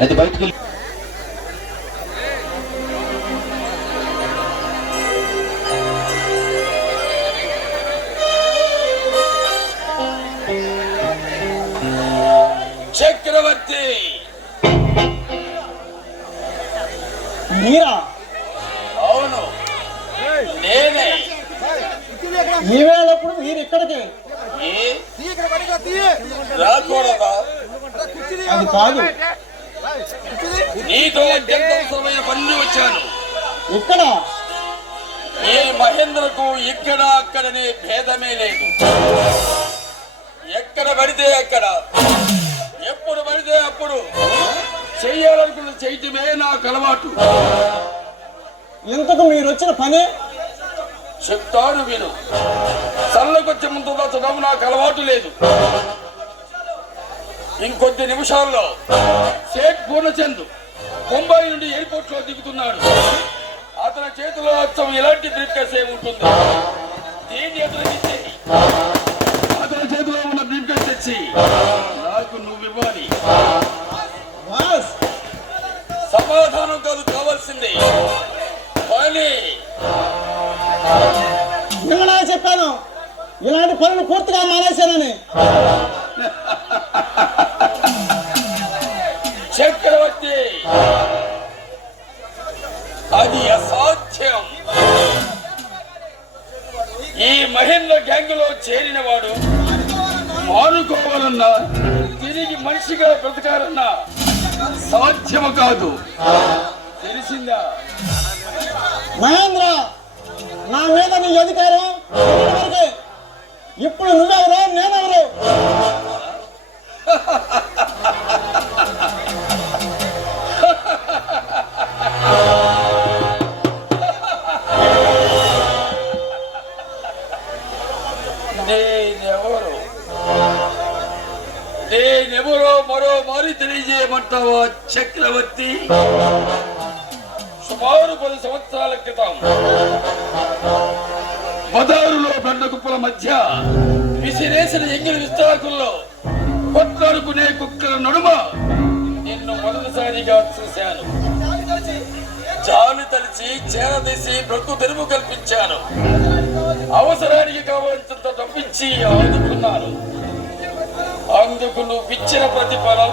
అయితే బయటికి వెళ్ళి చక్రవర్తి మీరా? అవును, నేనే. ఈవేళప్పుడు మీరు ఇక్కడికి రాకూడదా? అది కాదు, నీతో అత్యంతమైన పనులు వచ్చాను. ఇక్కడ ఈ మహేంద్రకు ఇక్కడ అక్కడనే భేదమే లేదు. ఎక్కడ పడితే అక్కడ, ఎప్పుడు పడితే అప్పుడు చెయ్యాలనుకున్న చేయటమే నాకు అలవాటు. ఇంతకు మీరు వచ్చిన పని చెప్తాను విను. సల్లకొచ్చే ముందు చదవడం నాకు అలవాటు లేదు. ఇంకొద్ది నిమిషాల్లో షేక్ పూర్ణచంద్ ముంబై నుండి ఎయిర్పోర్ట్ లో దిగుతున్నాడు. అతని చేతిలో అచ్చం ఇలాంటి బ్రీఫ్ కేస్ ఏముంటుంది. దీన్ని ఎదురగిస్తే అతని చేతిలో ఉన్న బ్రీఫ్ కేస్ తెచ్చి నాకు నువ్వు ఇవ్వాలి. బాస్, సమాధానం కాదు కావాల్సింది పని. నిన్న చెప్పాను ఇలాంటి పనులు పూర్తిగా మానేశానని. చక్రవర్తి, అది అసాధ్యం. ఈ మహేంద్ర గ్యాంగ్ లో చేరిన వాడు మానుకోవాలన్నా తిరిగి మనిషిగా బ్రతకాలన్నా సాధ్యము కాదు. తెలిసిందా? మహేంద్ర, నా మీద నీ అధికారం ఇప్పటివరకే. ఇప్పుడు నువ్వెవరు, నేనెవరు? నేనెవరో మరో మారి తెలియజేయమంటావా చక్రవర్తి? సుమారు 10 సంవత్సరాల క్రితం బదారులో బండ కుప్పల మధ్య విసిరేసిన ఎంగిలి విస్తారకుల్లో కొట్లాడుకునే కుక్కల నడుమ నిన్ను మొదటిసారిగా చూశాను. జాలి తలిచి చేరదీసి బ్రతుకు తెరువు కల్పించాను. అవసరానికి కావాల్సినంత డబ్బిచ్చి ఆదుకున్నాను. అందుకు నువ్వు ఇచ్చిన ప్రతిఫలం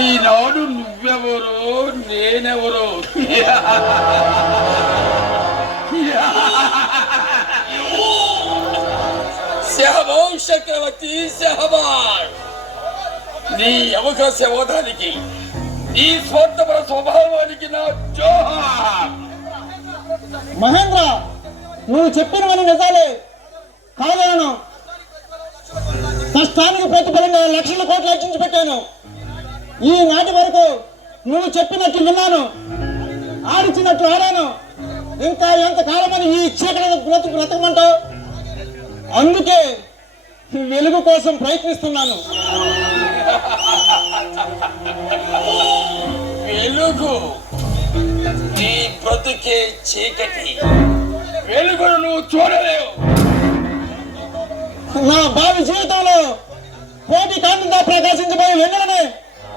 ఈనాడు నువ్వెవరో నేనెవరో. శహబాజ్ చక్రవర్తి, శహబాజ్. నీ అవకాశవాదానికి, నీ స్వార్థపర స్వభావానికి నా జోహార్. మహేంద్ర, నువ్వు చెప్పినవన్నీ నిజాలే కాదను. కష్టానికి ప్రతిఫలంగా లక్షల కోట్లు రక్షించి పెట్టాను. ఈనాటి వరకు నువ్వు చెప్పినట్టు విన్నాను, ఆడిచినట్లు ఆడాను. ఇంకా ఎంతకాలమని ఈ చీకటి బ్రతకమంటావు? అందుకే వెలుగు కోసం ప్రయత్నిస్తున్నాను. వెలుగు? నీ బ్రతుకే చీకటి. వెలుగును నువ్వు చూడలేవు. నా భావి జీవితంలో కోటి కాంతిగా ప్రకాశించబోయే వెన్నెలనే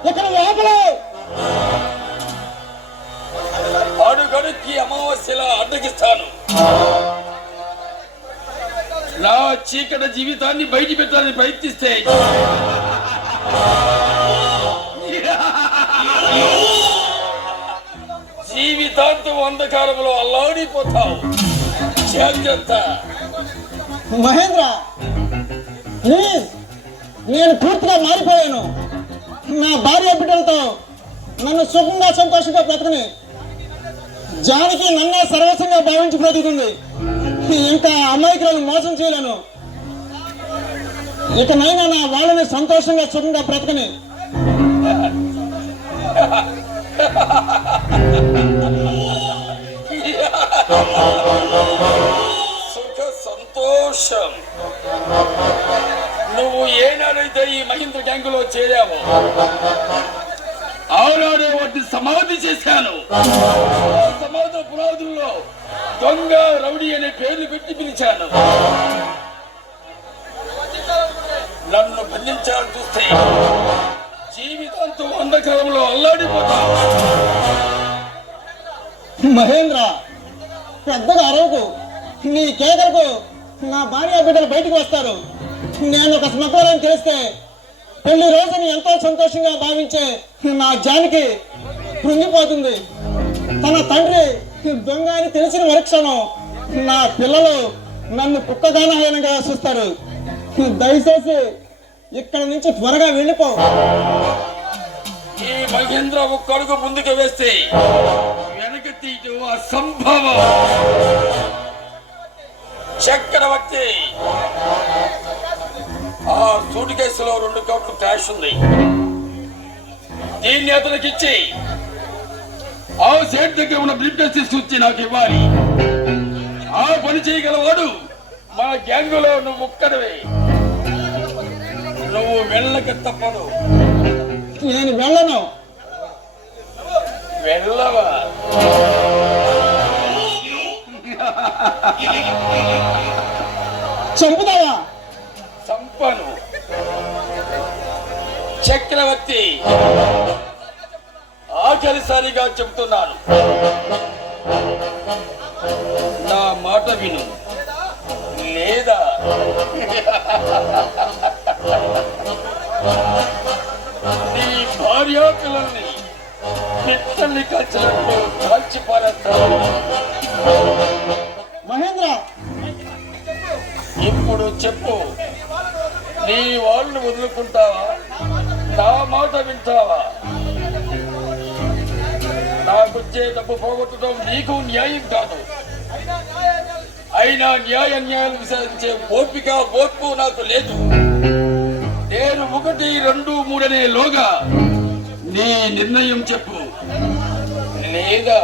ఇక్కడ లోపలే అడుగడుక్కి అమావాస్యలా అడ్డగిస్తాను. నా చీకటి జీవితాన్ని బయట పెట్టాలని ప్రయత్నిస్తే జీవితాంతం అంధకారంలో అల్లాడిపోతావు. జాగ్రత్త. మహేంద్ర, ప్లీజ్, నేను పూర్తిగా మారిపోయాను. నా భార్య బిడ్డలతో నన్ను సుఖంగా సంతోషంగా బ్రతకని. జానికి నన్నే సర్వస్వంగా భావించి బ్రతుకుతుంది. ఇంకా అమాయకులను మోసం చేయలేను. ఇకనైనా నా వాళ్ళని సంతోషంగా సుఖంగా బ్రతకని. సుఖ సంతోషం. నువ్వు ఏనాడైతే ఈ మహేంద్ర గ్యాంగులో చేరావో ఆనాడే వాటిని సమాధి చేశాను. సమాధి పునాదుల్లో దొంగ, రౌడీ అనే పేర్లు పెట్టి పిలిచాను. నన్ను బంధించాలని చూస్తే జీవితంతో అంధకారంలో అల్లాడిపోతా. మహేంద్ర, పెద్దగా అరవకు. నీ కేకలకు నా భార్య బిడ్డలు బయటికి వస్తారు. నేను ఒక స్మగ్లర్ తెలిస్తే పెళ్లి రోజుని ఎంతో సంతోషంగా భావించే నా జానికి కృంగిపోతుంది. తన తండ్రి దొంగ అని తెలిసిన మరుక్షణం నా పిల్లలు నన్ను కుక్కదానహీనంగా చూస్తారు. దయచేసి ఇక్కడ నుంచి త్వరగా వెళ్ళిపో. ఈ మహేంద్ర ఒక్క అడుగు ముందుకు వేస్తే వెనక తీయటం అసంభవం. చక్రవర్తి, ఆ సూట్ కేసులో 2 కోట్లు క్యాష్ ఉంది. దీన్ని అతనికి ఇచ్చి ఆ సేట్ దగ్గర ఉన్న బ్రీఫ్ కేస్ తీసుకొచ్చి నాకు ఇవ్వాలి. ఆ పని చేయగలవాడు మన గ్యాంగ్ లో నువ్వు ఒక్కడవే. నువ్వు వెళ్ళక తప్పదు. నేను వెళ్ళను. వెళ్ళవా? చంపుతావా? చంపను. చక్రవర్తి, ఆఖరిసారిగా చెబుతున్నాను, నా మాట విను, లేదా నీ భార్యా పిల్లల్ని పిట్టల్ని కాల్చినట్టు కాల్చి పారేస్తాను. మహేంద్ర, ఇప్పుడు చెప్పు, నీ వాళ్ళని వదులుకుంటావా? నా మాట వింటావా? నాకొచ్చే డబ్బు పోగొట్టడం నీకు న్యాయం కాదు. అయినా న్యాయాలు విసారించే ఓర్పు నాకు లేదు. నేను 1, 2, 3 అనే లోగా నీ నిర్ణయం చెప్పు, లేదా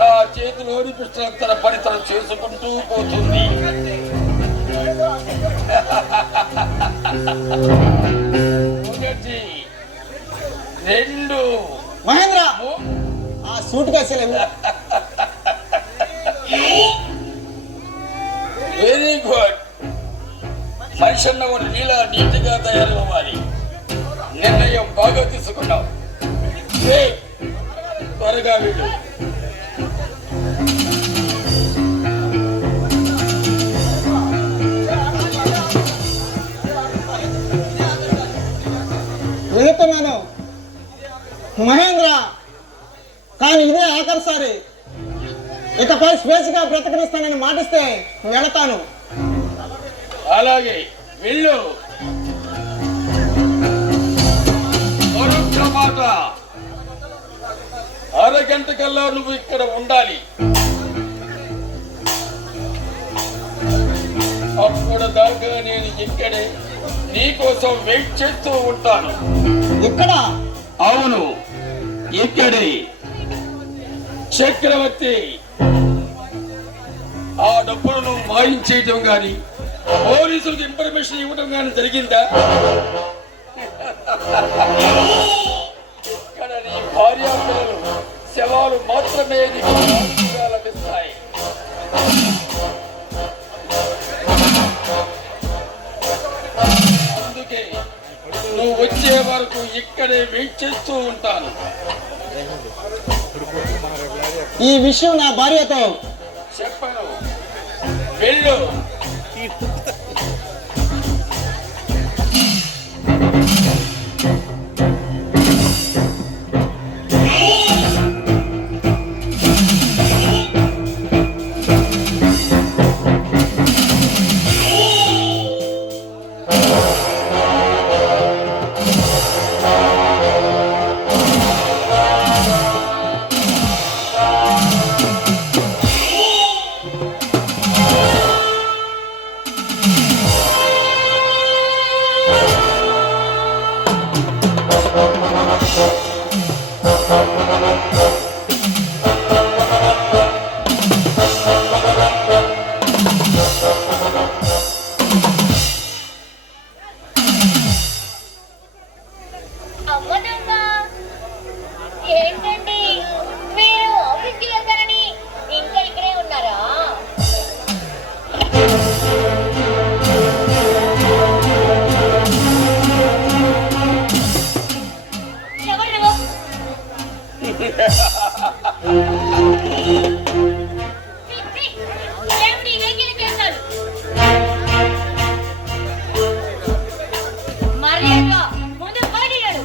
నా చేతిలోని పిస్టల్ తన పనితనం చేసుకుంటూ పోతుంది. 1, 2. మహేంద్ర, ఆ సూట్ కేసులు వెరీ గుడ్. మనిషి అన్నవాడు నీలా నీతిగా తయారవ్వాలి. నిర్ణయం బాగా తీసుకున్నావు. త్వరగా వీడు. వెళుతున్నాను మహేంద్ర, కానీ ఇదే ఆఖరిసారి. ఇకపై స్వేచ్ఛగా బ్రతకనిస్తానని మాటిస్తే వెళతాను. అలాగే వెళ్ళు. మరొక్క మాట, అరగంట కల్లా నువ్వు ఇక్కడ ఉండాలి. అప్పుడు దాకా నేను ఇక్కడే నీకోసం వెయిట్ చేస్తూ ఉంటాను. ఇక్కడ? అవును, ఇక్కడే. చక్రవర్తి, ఆ డబ్బును నువ్వు మాయించేయటం గాని పోలీసులకు ఇన్ఫర్మేషన్ ఇవ్వడం గాని జరిగిందా? ఇక్కడ నీ భార్య పిల్లలు శవాలు మాత్రమే నీకు లభిస్తాయి. అందుకే నువ్వు వచ్చే వరకు ఇక్కడే వెయిట్ చేస్తూ ఉంటాను. ఈ విషయం నా భార్యతో చెప్పను. వెళ్ళు. ఏంటండి మీరు ఆఫీస్కి వెళ్తారని ఇంకా ఇక్కడే ఉన్నారా? ఏమిటి వెంకిలి చేస్తాడు? మర్యాదగా ముందు బయటికి వెళ్ళు.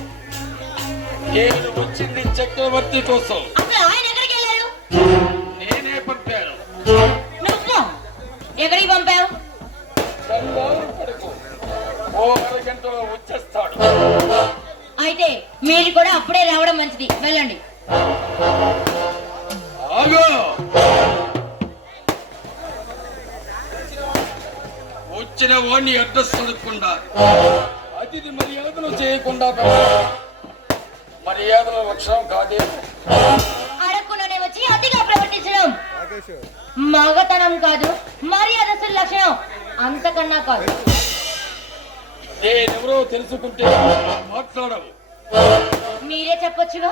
నేను వచ్చింది చక్రవర్తి కోసం. అసలు ఆయన ఎక్కడికి వెళ్ళారు? నేనే పంపాను. నువ్వు ఎక్కడికి పంపావు? కంగారు పడకు. ఓ అరగంటలో వచ్చేస్తాడు. అయితే మీరు కూడా అప్పుడే రావడం మంచిది. వెళ్ళండి. ఆగో, వచ్చిన వాణ్ణి అడ్రస్ అడగకుండా, అతిథి మర్యాదలు చేయకుండా మర్యాదల లక్షణం కాదే. అడగకుండానే వచ్చి అతిగా ప్రవర్తించడం మగతనం కాదు, మర్యాదస్తుల లక్షణం అంతకన్నా కాదు. నేనెవరో తెలుసుకుంటే మాట్లాడవు. మీరే చెప్పొచ్చుగా.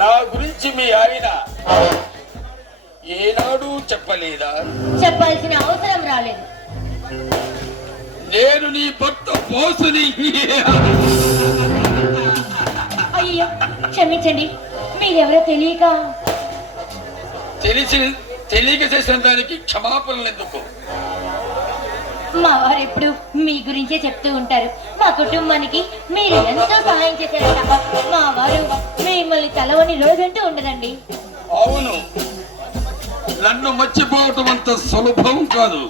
నా గురించి మీ ఆయన ఏనాడు చెప్పలేదా? చెప్పాల్సిన అవసరం రాలేదు. నేను నీ భర్త బోసుని. అయ్యో క్షమించండి, మీరెవరో తెలియక. తెలియక చేసిన దానికి క్షమాపణలు ఎందుకు? మా వారు ఎప్పుడు మీ గురించే చెప్తూ ఉంటారు. మా కుటుంబానికి మీరు ఎంతో సహాయం చేశారట. మా వారు మిమ్మల్ని తలవని రోజంటూ ఉండదండి. అవును, నన్ను మర్చిపోవటం అంత సులభం కాదు.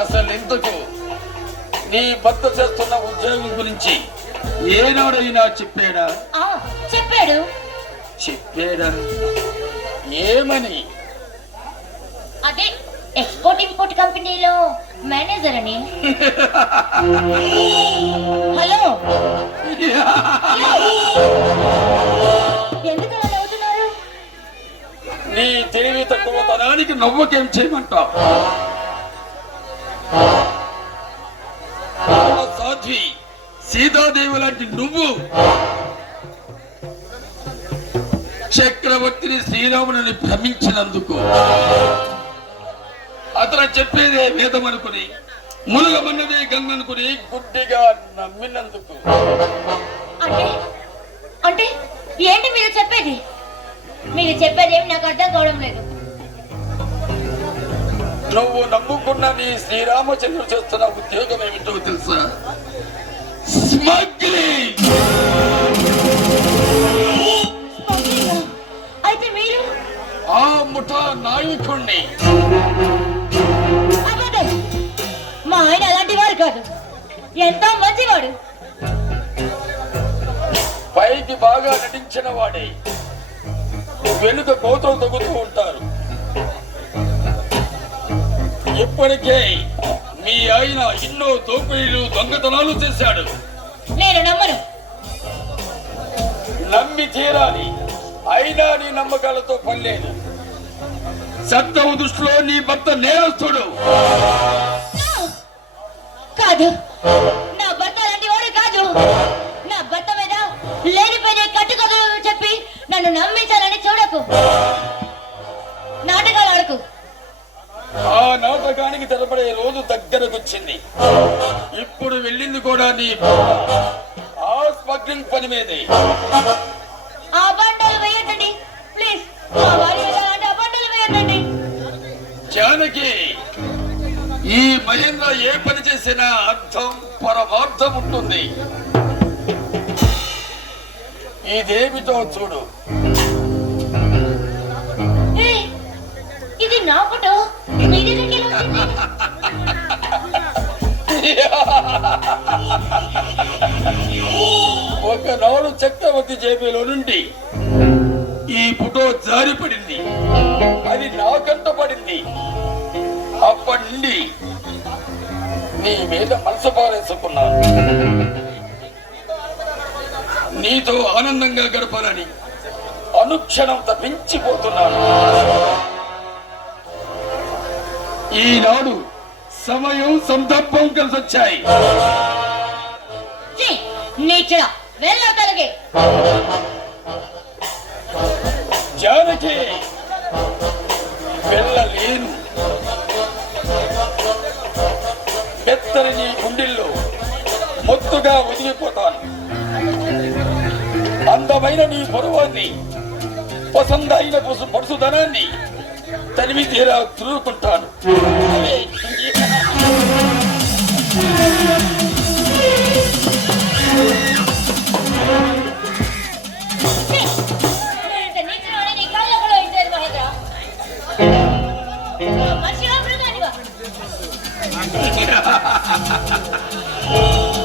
అసలు ఇంతకు నీ భర్త చేస్తున్న ఉద్యోగం గురించి ఏనాడైనా చెప్పాడా? చెప్పాడు. చెప్పాడా? ఏమని? అదే ఎక్స్పోర్ట్ ఇంపోర్ట్ కంపెనీలో మేనేజర్ అని. హలో, ఎందుకు అలా నవ్వుతున్నారు? నీ తెలివి తక్కువతనానికి నవ్వకేం చేయమంటావు? సాధ్వి సీతాదేవి లాంటి నువ్వు చక్రవర్తిని శ్రీరాముని భ్రమించినందుకు, అతను చెప్పేదే వేదం అనుకుని, మునగమన్నదే గంగనుకుని గుడ్డిగా నమ్మినందుకు. అంటే అంటే ఏంటి మీరు చెప్పేది? మీరు చెప్పేది ఏమి నాకు అర్థం కావడం లేదు. నువ్వు నమ్ముకున్న నీ శ్రీరామచంద్రుడు చేస్తున్న ఉద్యోగం ఏమిటో తెలుసా? స్మగ్లింగ్. అయితే మీరు ఆ ముఠా నాయకుణ్ణి. అబద్ధం. మా ఆయన అలాంటి వారు కాదు, ఎంతో మంచివాడు. పైకి బాగా నటించిన వాడే వెనుక కోతలు తగ్గుతూ ఉంటారు. ఇప్పటికే మీ ఆయన ఎన్నో దోపిడీలు దొంగతనాలు చేశాడు. నేను నమ్మను. నమ్మి తీరాలి. అయినా నీ నమ్మకాలతో పనిలేదు. సత్యం దృష్టిలో నీ భర్త నేరస్తుడు. కాదు, నా భర్త అలాంటి వాడు కాదు. నా భర్త మీద లేనిపోయిన కట్టుకథలు చెప్పి నన్ను నమ్మించాలని చూడకు. నాటకాలు ఆడకు. ఆ నాటకానికి తెలపడే రోజు దగ్గరకొచ్చింది. ఇప్పుడు వెళ్ళింది కూడా నీ ఆ స్మగ్లింగ్ పని మీదే. ఆ బండలు వేయండి ప్లీజ్. మా వారి మీద అలాంటి ఆ బండలు వేయండి. జానకి, ఈ మహేంద్ర ఏ పని చేసినా అర్థం పరమార్థం ఉంటుంది. ఇదేమిటో చూడు. ఇది నా ఫోటో. మీది దగ్గర ఒకనాడు చక్రవర్తి జేబులో నుండి ఈ ఫోటో జారిపడింది. అది నా కంట పడింది. అప్పటి నుండి నీ మీద మనసు పారేసుకున్నాను. నీతో ఆనందంగా గడపాలని అనుక్షణం తప్పించిపోతున్నాను. ఈనాడు సమయం సందర్భం కలిసి వచ్చాయి. నీచుడా, వెళ్ళగలిగే. జానకి, వెళ్ళలేను. మెత్తని నీ గుండెల్లో మొత్తుగా ఒదిగిపోతాను. అందమైన నీ పరువాన్ని, పసందైన పరుసుధనాన్ని తనివి తీరా తురుకుంటాను.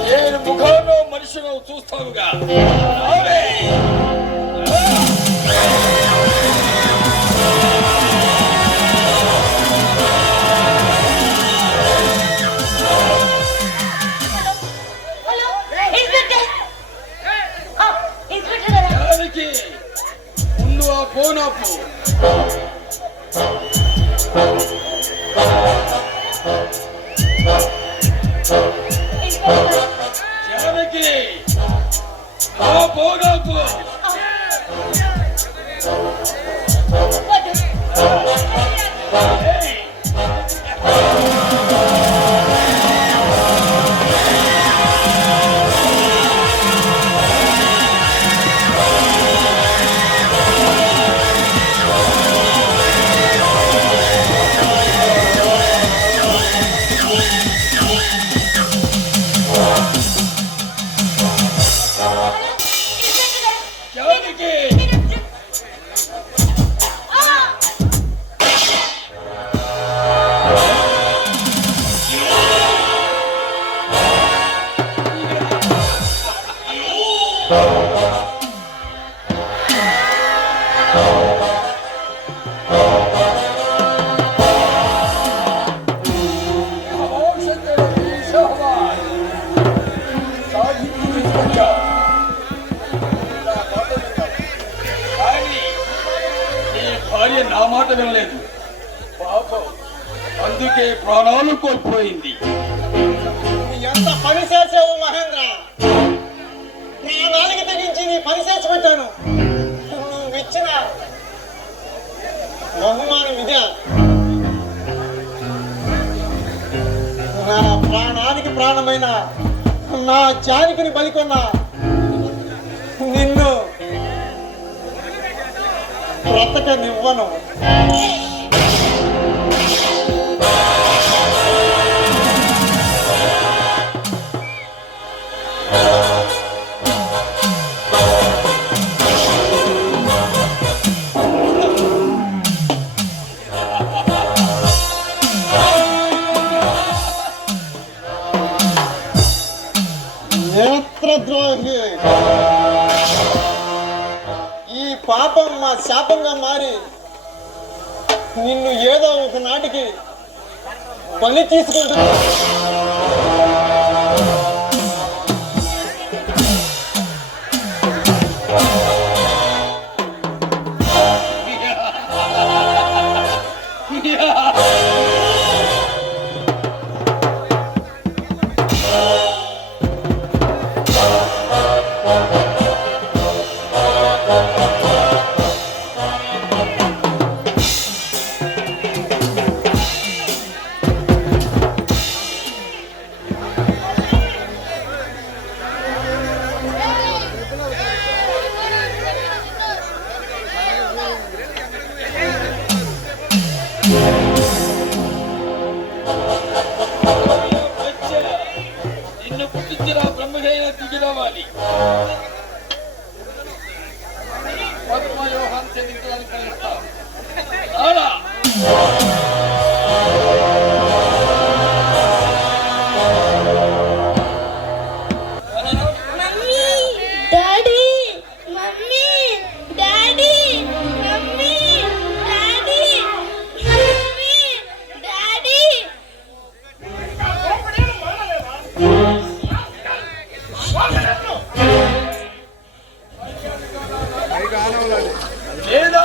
నేను ముఖంలో మనుషులు చూస్తావుగా. ముందు ఆ ఫోన్ ఆపు. జానకి ఆ ఫోన్ ఆపు. నా మాట వినలేదు పాపం, అందుకే ప్రాణాలు కోల్పోయింది. ఎంత పని చేసావు మహేంద్ర, ప్రాణాలకి తెగించి నీ పని చేసి పెట్టాను. నువ్వు ఇచ్చిన బహుమానం ఇదే. నా ప్రాణానికి ప్రాణమైన నా జానికిని బలికొన్న నిన్ను బ్రతకనివ్వను. నేత్రద్రోహి, ఈ పాపం మా శాపంగా మారి నిన్ను ఏదో ఒక నాటికి బలి తీసుకుంటున్నా. నిన్ను పుట్టించిన బ్రహ్మజైన దిగిరవాలి. పద్మవ్యూహాన్ని ఛేదించడానికి కలుగుతాం. లేదా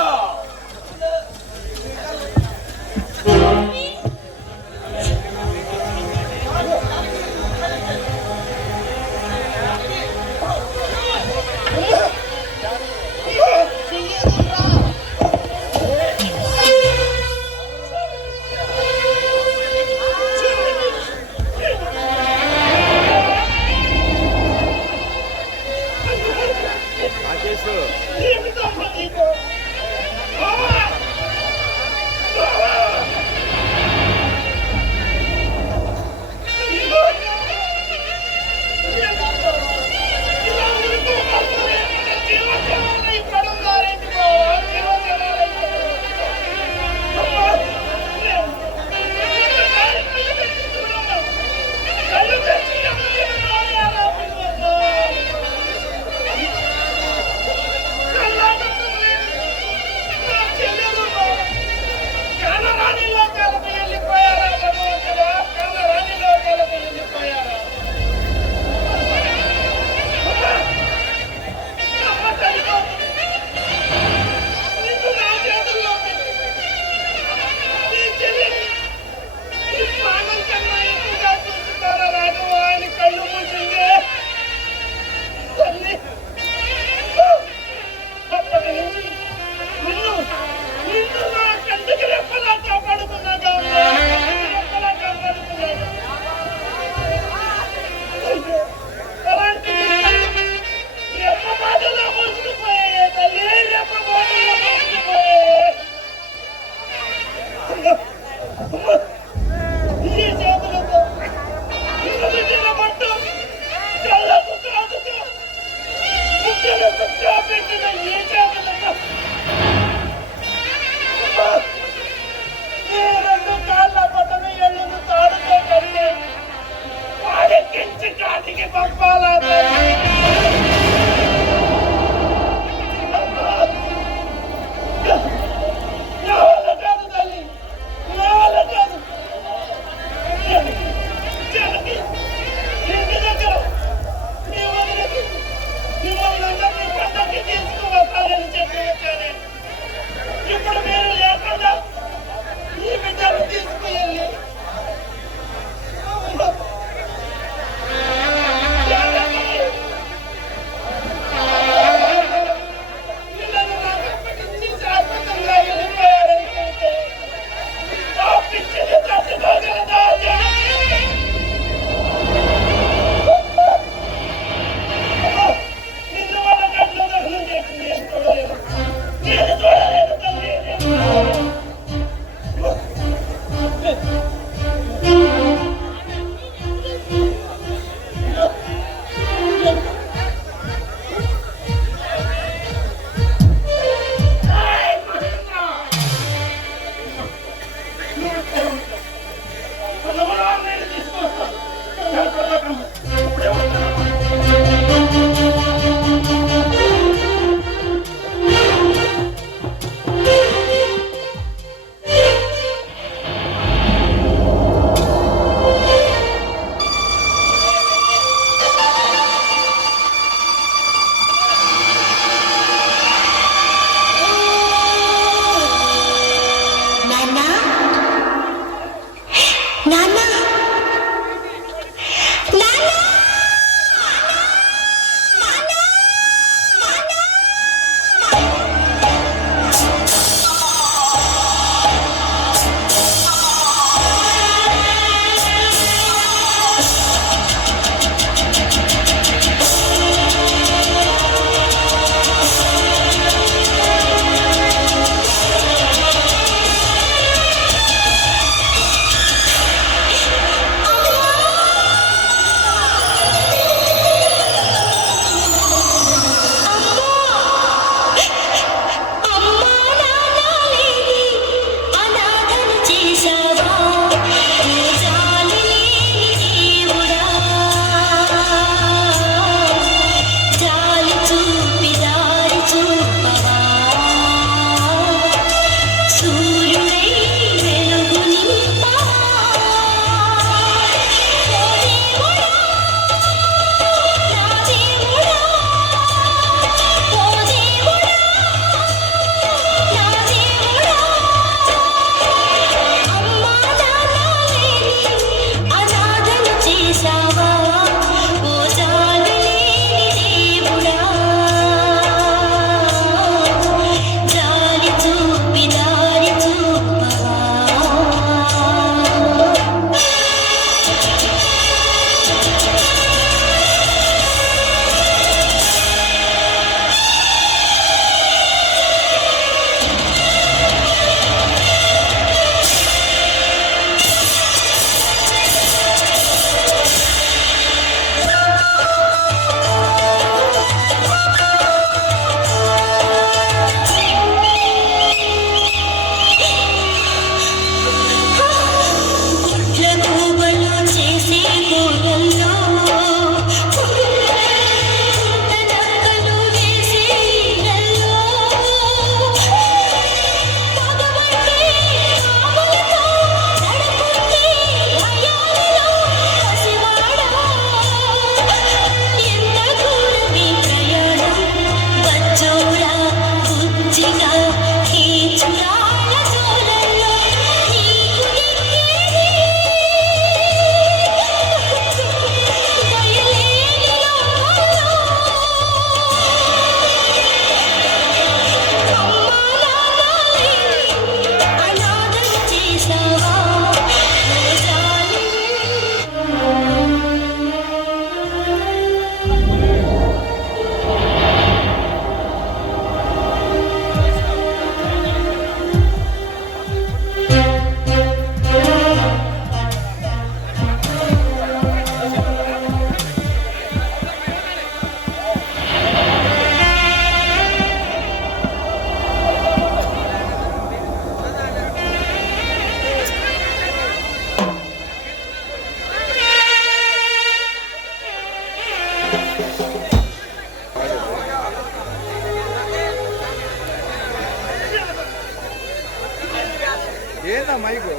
మైకు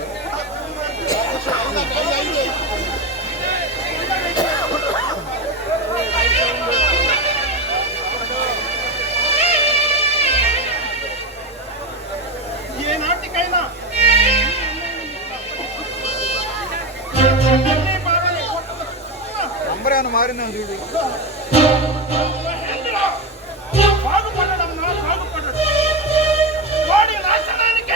ఏనాటికైనా నంబర్ ఏమైనా మారిందని చూడు. బాగుపడడం నా బాగుపడదు వాడి నాశనానికి